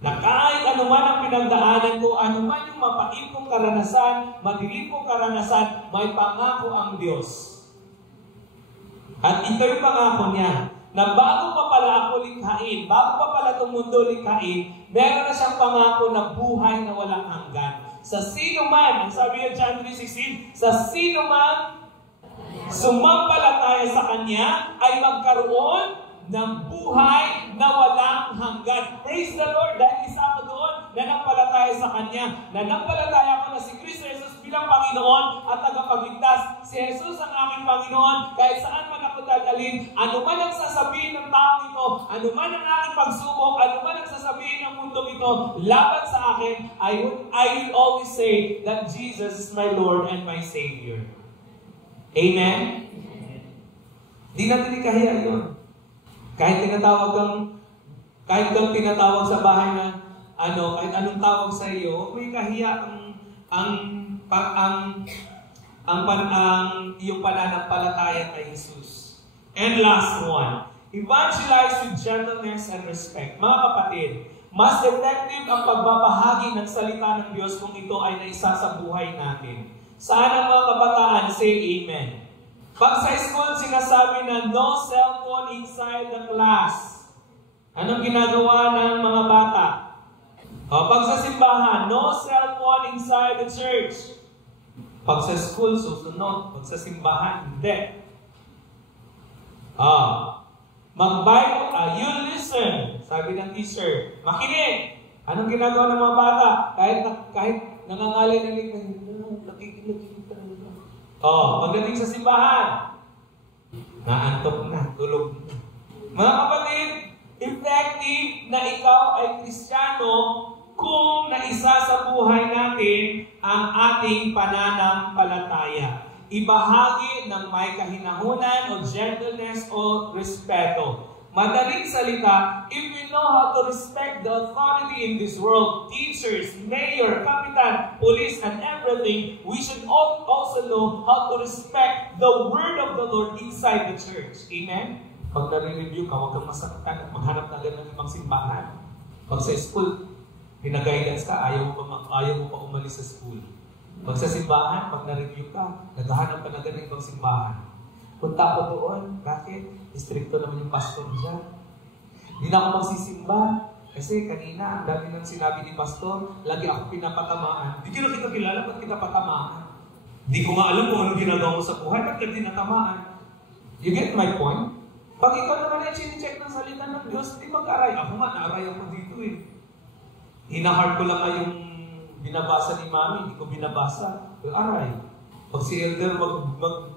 Na kahit anuman ang pinagdaanan ko, anuman yung mapait kong karanasan, madilim kong karanasan, may pangako ang Diyos. At ito yung pangako niya, na bago pa pala ako likhain, bago pa pala itong mundo likhain, meron na siyang pangako na buhay na walang hanggan. Sa sino man, ang sabi ng John 3:16, sa sino man sumampalataya sa Kanya ay magkaroon ng buhay na walang hanggan. Praise the Lord! Dahil isa ako doon, nanampalataya sa Kanya. Nanampalataya ako na si Kristo Jesus bilang Panginoon at tagapagligtas. Si Jesus ang aking Panginoon, kahit saan man ako dadalhin, anuman ang sasabihin ng taong ito, anuman ang aking pagsubok, anuman ang sasabihin ng mundong ito, laban sa akin, I will always say that Jesus is my Lord and my Savior. Amen? Di natin ikahiya yun. Kahit kang tinatawag sa bahay na kahit anong tawag sa iyo, may kahiya ang iyong pananampalataya kay Jesus. And last one, evangelize with gentleness and respect. Mga kapatid, mas effective ang pagbabahagi ng salita ng Diyos kung ito ay naisa sa buhay natin. Sana mga kabataan, say amen. Pag sa school, sinasabi na no cellphone inside the class. Anong ginagawa ng mga bata? Pag sa simbahan, no cellphone inside the church. Pag sa school, susunod. Pag sa simbahan, hindi. Mag-Bible, you listen. Sabi ng teacher, makinig. Anong ginagawa ng mga bata? Kahit nangangalay na nakikinig. Pagdating sa simbahan, naantok na, tulog na. Mga kapatid, effective na ikaw ay Kristiyano kung naisa sa buhay natin ang ating pananampalataya. Ibahagi ng may kahinahunan o gentleness o respeto. Madaling salita, if we know how to respect the authority in this world, teachers, mayor, kapitan, police, and everything, we should also know how to respect the word of the Lord inside the church. Amen? Pag nare-review ka, huwag kang masaktan at maghanap na agad ng ibang simbahan. Pag sa school, pinaguidance ka, ayaw mo pa umalis sa school. Pag sa simbahan, pag na-review ka, naghahanap ka na agad ng ibang simbahan. Punta ko doon, bakit? Istrikto naman yung pastor dyan. Hindi na ako magsisimba. Kasi kanina, ang dami nang sinabi ni pastor, lagi ako pinapatamaan. Hindi ko na kita kilala, ba't kita patamaan? Hindi ko nga alam kung ano ginagawa mo sa buhay, ba't ka tinatamaan? You get my point? Pag ikaw naman ay chine-check ng salita ng Diyos, hindi mag-aray. Ako nga, naaray ako dito eh. Hinahard ko lang yung binabasa ni Mami, hindi ko binabasa. Aray. Pag si Elder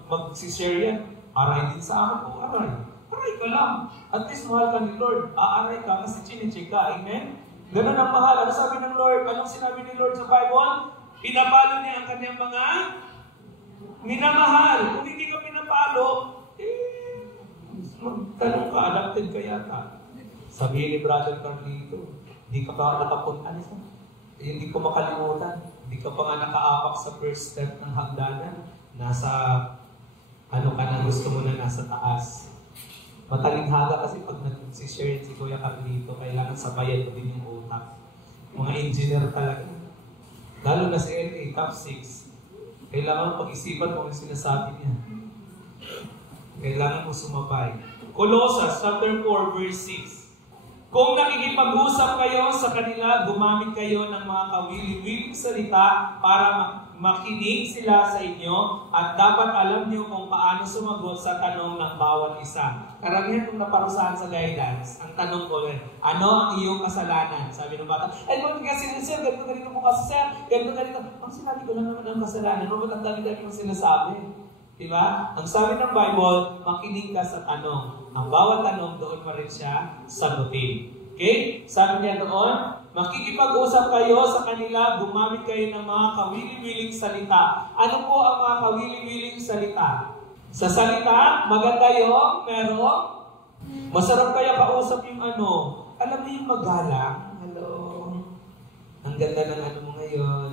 mag-share yan, aray din sa akin o aray. Aray ka lang. At least mahal ka ni Lord. Aaray ka kasi chine-check ka. Amen? Ganun ang mahal. Ano sabi ng Lord? Anong sinabi ni Lord sa Bible? Pinapalo niya ang kanyang mga minamahal. Kung hindi ka pinapalo, magtanong ka, adapted ka yata. Sabihin ni Brother Carlito, hindi ka pa nakapunta. Hindi ko makalimutan. Hindi ka pa nga nakaapak sa first step ng hagdanan. Nasa ka na gusto mo na nasa taas. Matalinghaga kasi pag nag-share si Kuya Carlito, kailangan sabayan mo din yung utak. Mga engineer talaga. Lalo na si LA, top 6. Kailangan pag-isipan mo ang sinasabi niya. Kailangan mo sumabay. Colossus chapter 4 verse 6. Kung nakikipag-usap kayo sa kanila, gumamit kayo ng mga kawili-wiling salita para makinig sila sa inyo at dapat alam niyo kung paano sumagot sa tanong ng bawat isa. Karamihan kung naparusahan sa guidance, ang tanong ko rin, ano ang iyong kasalanan? Sabi ng bata, ay, bakit kasi sir, ganito mo kasi sir, ganito. Ang sinabi ko lang naman ang kasalanan, bakit ang dami-dami mong sinasabi? Diba? Ang sabi ng Bible, makinig ka sa tanong. Ang bawat tanong, doon pa rin siya sagutin. Okay? Sabi niya doon, makikipag-usap kayo sa kanila, gumamit kayo ng mga kawili-wiling salita. Ano po ang mga kawili-wiling salita? Sa salita, maganda yung merong, masarap kaya kausap yung ano. Alam niyo yung magalang? Hello? Ang ganda ng ano mo ngayon.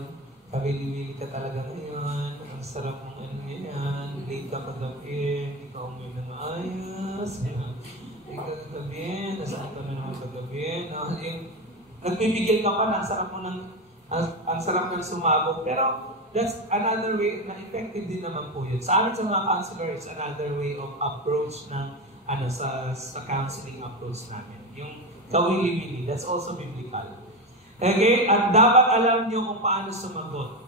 Kawili-wili ka talaga ngayon. Ang sarap ng ano yan. Late ka paggabi. Hindi ka umuwi na maayos. Hindi ka kagabi. Nasaan ka na naman kagabi. Nagbibigil ka pa na ang sarap ng sumabog. Pero that's another way na effective din naman po yun. Sa amin sa mga counselor, it's another way of approach ng sa counseling approach namin. Yung kawili-wili, that's also biblical. Okay? At dapat alam nyo kung paano sumagot.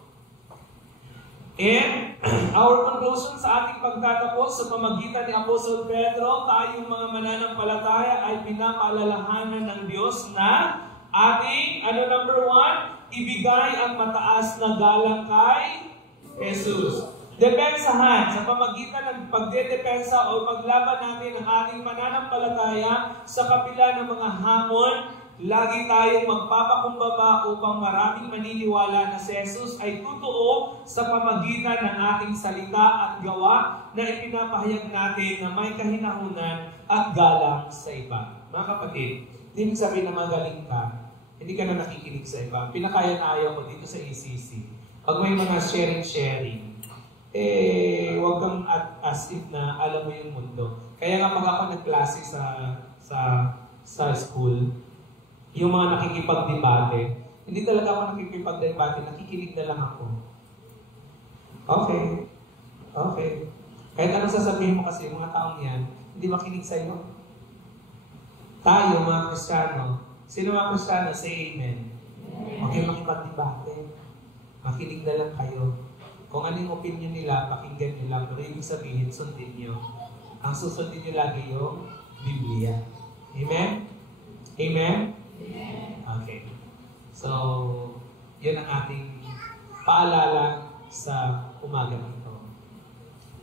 And our conclusion sa ating pagtatapos sa pamagitan ni Apostle Pedro, tayong mga mananampalataya ay pinapaalalahanan ng Diyos na ating, number 1, ibigay ang mataas na galang kay Jesus. Depensahan sa pamagitan ng pagdedepensa o paglaban natin ng ating pananampalataya sa kapila ng mga hamon. Lagi tayong magpapakumbaba upang maraming maniniwala na si Jesus ay totoo sa pamagitan ng ating salita at gawa na ipinapahayag natin na may kahinahunan at galang sa iba. Mga kapatid, hindi sabihin na magaling ka, hindi ka na nakikinig sa iba. Pinakaya-ayaw ko dito sa ECC. Pag may mga sharing, huwag kang as if na alam mo yung mundo. Kaya nga pag ako nagklase sa school, yung mga nakikipagdebate, hindi talaga ako nakikipagdebate, nakikinig na lang ako. Okay. Kahit anong sasabihin mo kasi, mga taong yan, hindi makinig sa'yo. Tayo, mga Kristiyano, sino mga Kristiyano? Say amen. Okay, makipagdebate. Makinig na lang kayo. Kung anong opinion nila, pakinggan nyo lang. Pero ibig sabihin, sundin nyo. Ang susundin nyo lagi yung Biblia. Amen? Amen? Okay. So, yun ang ating paalala sa umaga nito.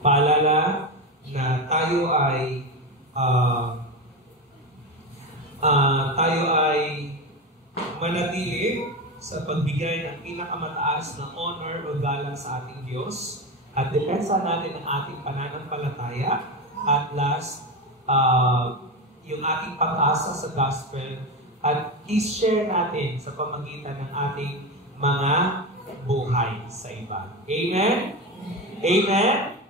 Paalala na tayo ay manatili sa pagbigay ng pinakamataas na honor o galang sa ating Diyos at depensa natin ang ating pananampalataya at last, yung ating pag-asa sa gospel at i-share natin sa pamagitan ng ating mga buhay sa iba. Amen? Amen?